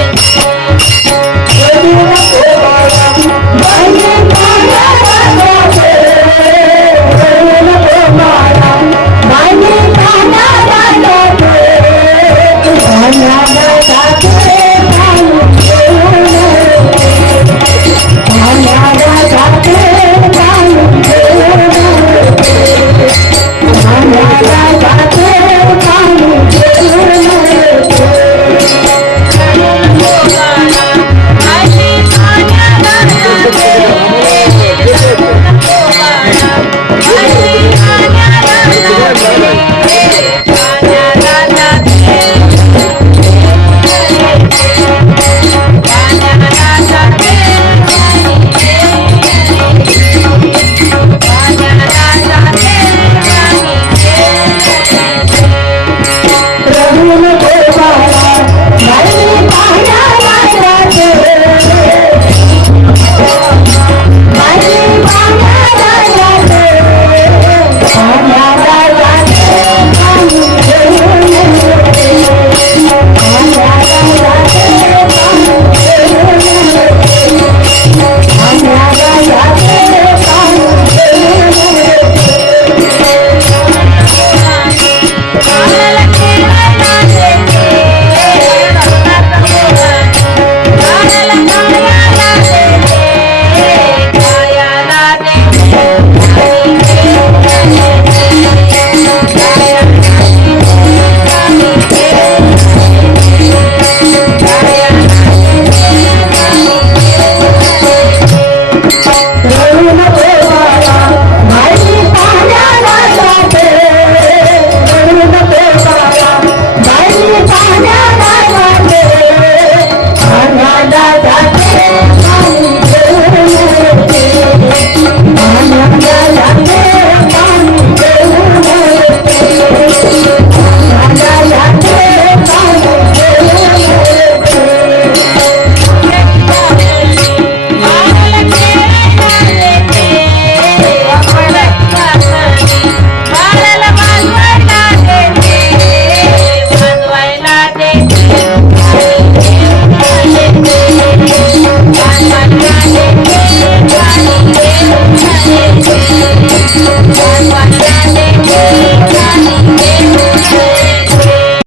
Thank you.